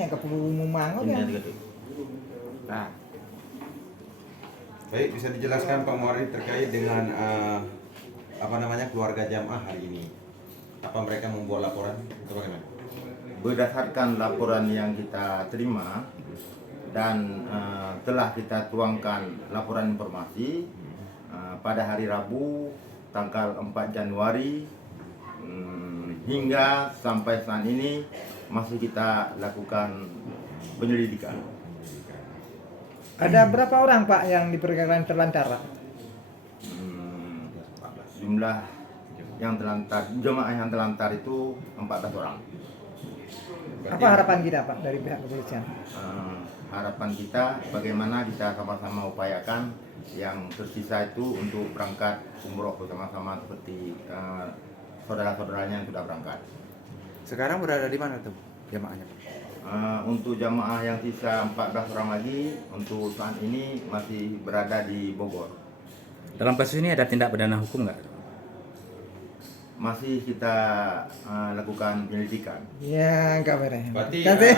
Yang ke Pulumango kan. Nah, Baik, bisa dijelaskan Pak Muari terkait dengan keluarga jamaah hari ini. Apa mereka membuat laporan atau bagaimana? Berdasarkan laporan yang kita terima dan telah kita tuangkan laporan informasi pada hari Rabu tanggal 4 Januari hingga sampai saat ini masih kita lakukan penyelidikan. Ada berapa orang Pak yang diperkirakan terlantar Pak? Jumlah yang terlantar, jemaah yang terlantar itu 14 orang. Apa harapan kita Pak dari pihak kepolisian? Harapan kita bagaimana kita sama-sama upayakan yang tersisa itu untuk berangkat umroh bersama-sama seperti saudara-saudaranya yang sudah berangkat. sekarang berada di mana tuh jamaahnya, Pak? Untuk jamaah yang sisa 14 orang lagi untuk saat ini masih berada di Bogor. Dalam kasus ini ada tindak pidana hukum nggak? Masih kita lakukan penyelidikan. Ya, enggak beres. Berarti Nanti